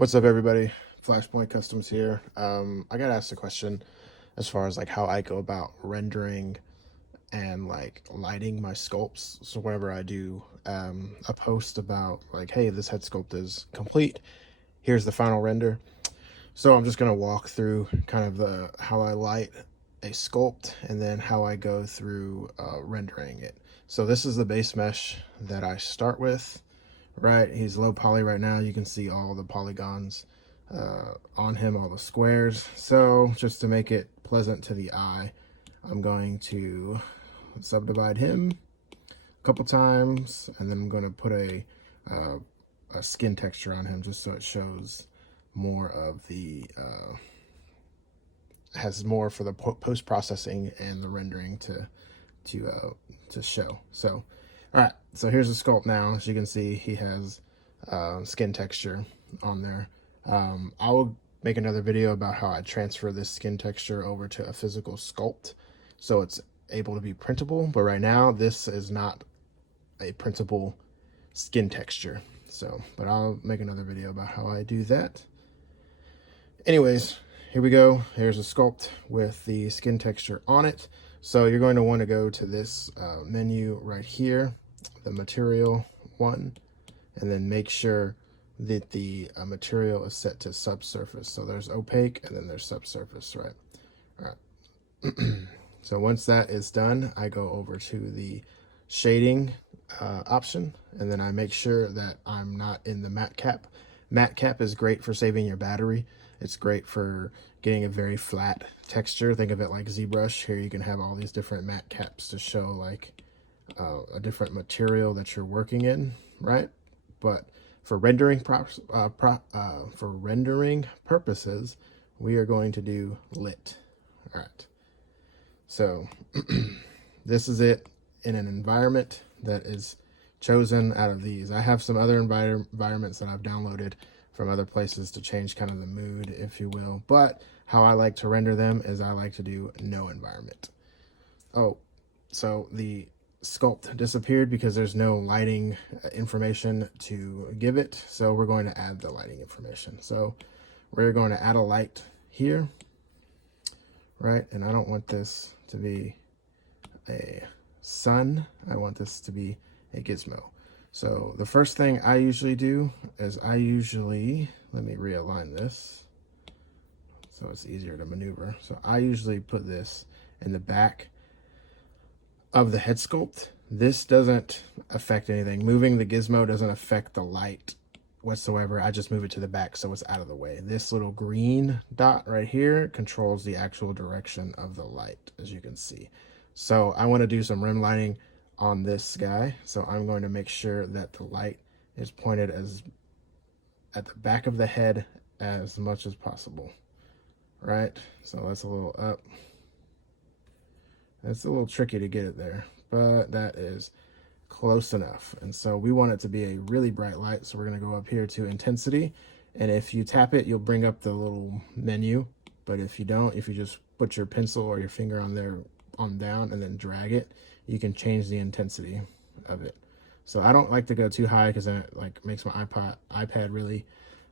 What's up, everybody? Flashpoint Customs here. I got asked a question as far as like how I go about rendering and like lighting my sculpts. So whenever I do a post about like, hey, this head sculpt is complete, here's the final render. So I'm just gonna walk through kind of the how I light a sculpt and then how I go through rendering it. So this is the base mesh that I start with. Right, he's low poly right now. You can see all the polygons on him, all the squares. So just to make it pleasant to the eye, I'm going to subdivide him a couple times, and then I'm going to put a skin texture on him just so it shows more of the has more for the post processing and the rendering to show. So all right, so here's the sculpt now. As you can see, he has skin texture on there. I'll make another video about how I transfer this skin texture over to a physical sculpt so it's able to be printable, but right now this is not a printable skin texture. So, but I'll make another video about how I do that. Anyways, here we go. Here's a sculpt with the skin texture on it. So you're going to want to go to this menu right here, the material one, and then make sure that the material is set to subsurface. So there's opaque and then there's subsurface, right? All right. So once that is done, I go over to the shading option, and then I make sure that I'm not in the matte cap. Matte cap is great for saving your battery. It's great for getting a very flat texture. Think of it like ZBrush. Here you can have all these different matte caps to show like a different material that you're working in, right? But for rendering purposes, we are going to do lit. All right. So this is it in an environment that is chosen out of these. I have some other environments that I've downloaded from other places to change kind of the mood, if you will. But how I like to render them is I like to do no environment. Oh, so the sculpt disappeared because there's no lighting information to give it. So we're going to add the lighting information. So we're going to add a light here, right? And I don't want this to be a sun. I want this to be a gizmo. So the first thing I usually do is let me realign this so it's easier to maneuver. So I usually put this in the back of the head sculpt. This doesn't affect anything. Moving the gizmo doesn't affect the light whatsoever. I just move it to the back so it's out of the way. This little green dot right here controls the actual direction of the light, as you can see. So I want to do some rim lighting on this guy, so I'm going to make sure that the light is pointed as at the back of the head as much as possible, right? So that's a little up. It's a little tricky to get it there, but that is close enough. And so we want it to be a really bright light, so we're going to go up here to intensity, and if you tap it, you'll bring up the little menu. But if you don't, if you just put your pencil or your finger on there on down and then drag it, you can change the intensity of it. So I don't like to go too high because then it like makes my iPad really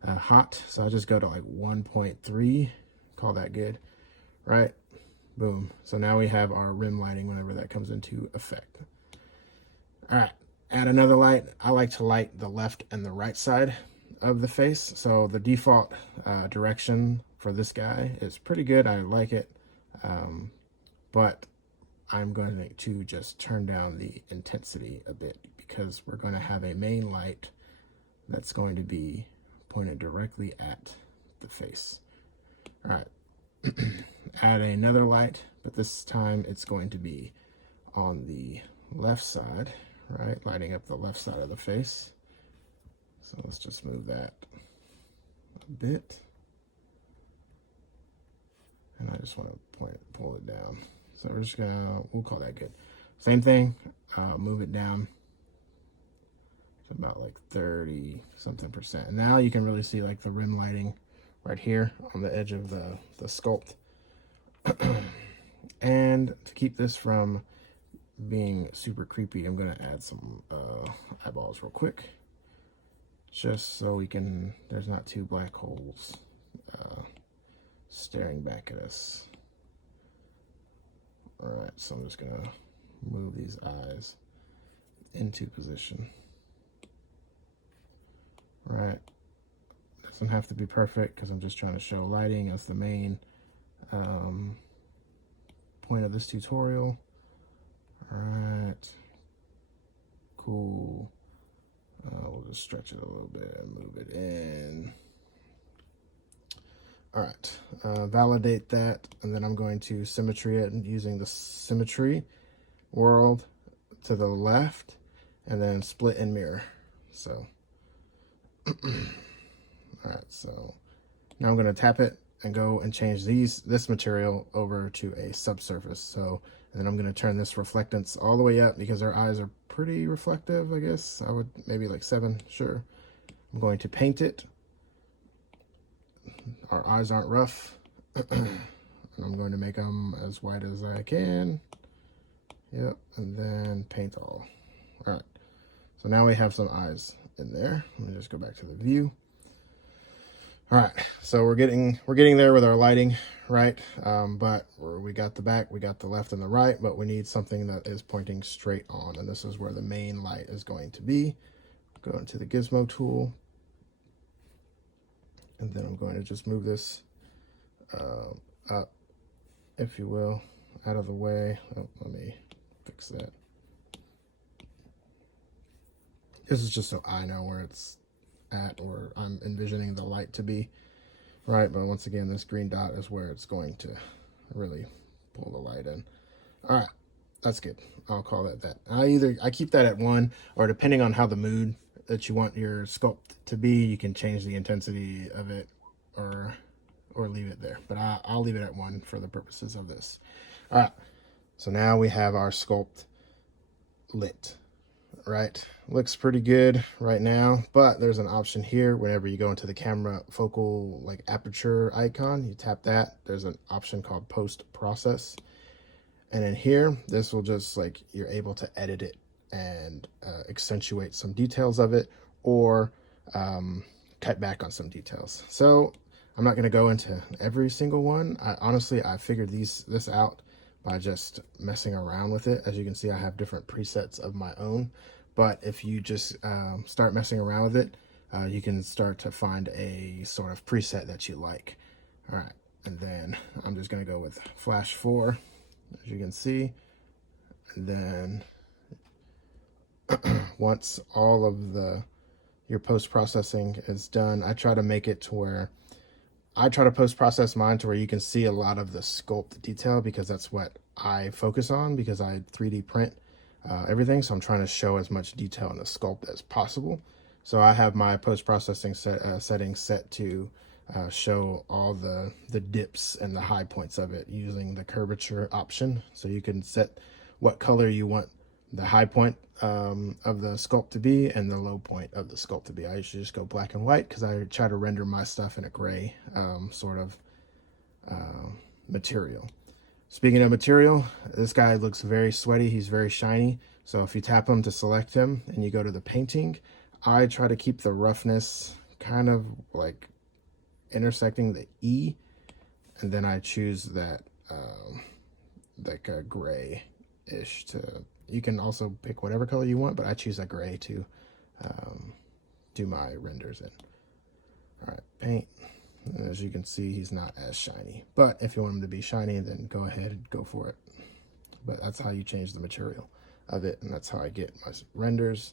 hot. So I just go to like 1.3, call that good, right? Boom. So now we have our rim lighting whenever that comes into effect. All right, add another light. I like to light the left and the right side of the face. So the default direction for this guy is pretty good. I like it, but I'm going to just turn down the intensity a bit because we're going to have a main light that's going to be pointed directly at the face. All right, add another light, but this time it's going to be on the left side, right? Lighting up the left side of the face. So let's just move that a bit. And I just want to pull it down. So we're just gonna, we'll call that good. Same thing, move it down to about like 30 something percent. And now you can really see like the rim lighting right here on the edge of the sculpt. And to keep this from being super creepy, I'm gonna add some eyeballs real quick. just so we can, there's not two black holes staring back at us. All right, so I'm just gonna move these eyes into position. Right, doesn't have to be perfect because I'm just trying to show lighting as the main point of this tutorial. All right, cool. We'll just stretch it a little bit and move it in. All right, validate that, and then I'm going to symmetry it using the symmetry world to the left, and then split and mirror. So, all right, so now I'm going to tap it and go and change this material over to a subsurface. So, and then I'm going to turn this reflectance all the way up because our eyes are pretty reflective, I guess. I would maybe like 7, sure. I'm going to paint it. Our eyes aren't rough. And I'm going to make them as white as I can. Yep, and then paint all. All right, so now we have some eyes in there. Let me just go back to the view. All right, so we're getting there with our lighting, right? But we got the back, we got the left and the right, but we need something that is pointing straight on, and this is where the main light is going to be. Go into the gizmo tool, and then I'm going to just move this up, if you will, out of the way. Oh, let me fix that. This is just so I know where it's at, or I'm envisioning the light to be, right? But once again, this green dot is where it's going to really pull the light in. All right, that's good. I'll call that. I keep that at 1, or depending on how the mood that you want your sculpt to be, you can change the intensity of it or leave it there. But I'll leave it at 1 for the purposes of this. All right, so now we have our sculpt lit. Right, looks pretty good right now, but there's an option here. Whenever you go into the camera focal like aperture icon, you tap that, there's an option called post process, and in here this will just like, you're able to edit it and accentuate some details of it, or cut back on some details. So I'm not going to go into every single one. Honestly, I figured this out by just messing around with it. As you can see, I have different presets of my own, but if you just start messing around with it, you can start to find a sort of preset that you like. All right, and then I'm just going to go with flash 4, as you can see, and then once all of your post-processing is done, I try to make it to where I try to post-process mine to where you can see a lot of the sculpt detail, because that's what I focus on, because I 3D print everything. So I'm trying to show as much detail in the sculpt as possible. So I have my post-processing settings set to show all the dips and the high points of it using the curvature option. So you can set what color you want the high point of the sculpt to be and the low point of the sculpt to be. I usually just go black and white because I try to render my stuff in a gray sort of material. Speaking of material, this guy looks very sweaty. He's very shiny. So if you tap him to select him and you go to the painting, I try to keep the roughness kind of like intersecting the E, and then I choose that like a gray-ish to, you can also pick whatever color you want, but I choose a gray to do my renders in. All right, paint. And as you can see, he's not as shiny, but if you want him to be shiny, then go ahead and go for it. But that's how you change the material of it, and that's how I get my renders.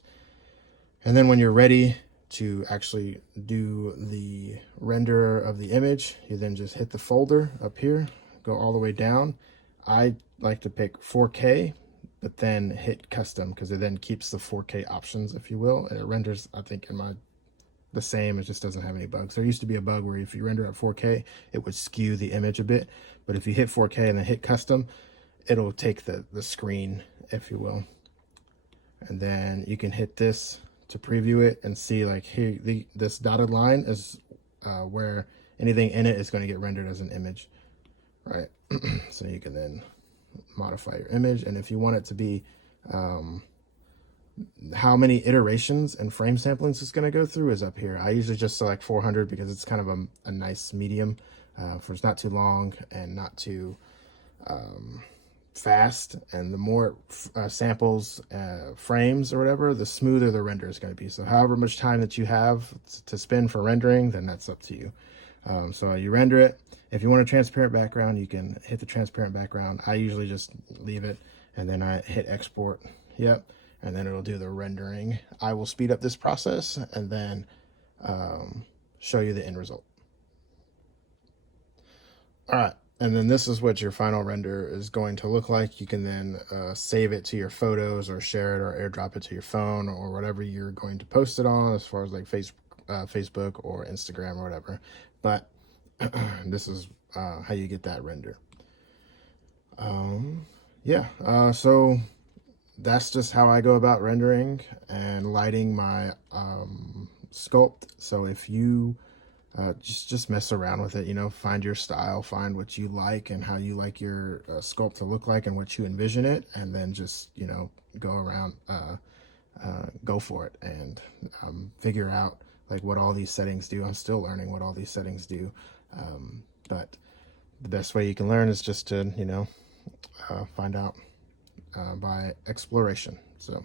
And then when you're ready to actually do the render of the image, you then just hit the folder up here, go all the way down. I like to pick 4K, but then hit custom, because it then keeps the 4K options, if you will, and it renders, I think, the same. It just doesn't have any bugs. There used to be a bug where if you render at 4K, it would skew the image a bit, but if you hit 4K and then hit custom, it'll take the screen, if you will. And then you can hit this to preview it and see, like, here, this dotted line is where anything in it is going to get rendered as an image, right? So you can then modify your image, and if you want it to be How many iterations and frame samplings it's going to go through is up here. I usually just select 400 because it's kind of a nice medium for it's not too long and not too fast. And the more samples, frames or whatever, the smoother the render is going to be. So however much time that you have to spend for rendering, then that's up to you. So you render it. If you want a transparent background, you can hit the transparent background. I usually just leave it and then I hit export. Yep. And then it'll do the rendering. I will speed up this process and then show you the end result. All right, and then this is what your final render is going to look like. You can then save it to your photos or share it or airdrop it to your phone or whatever you're going to post it on, as far as like Facebook or Instagram or whatever. But this is how you get that render. Yeah, so that's just how I go about rendering and lighting my sculpt. So if you just mess around with it, you know, find your style, find what you like and how you like your sculpt to look like and what you envision it, and then just, you know, go around, go for it and figure out like what all these settings do. I'm still learning what all these settings do, but the best way you can learn is just to, you know, find out by exploration. So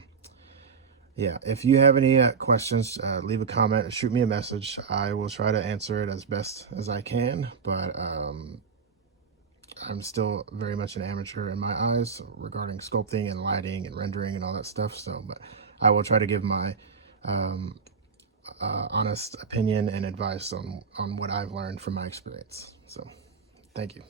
yeah, if you have any questions, leave a comment or shoot me a message. I will try to answer it as best as I can, but I'm still very much an amateur in my eyes regarding sculpting and lighting and rendering and all that stuff. So, but I will try to give my honest opinion and advice on what I've learned from my experience. So, thank you.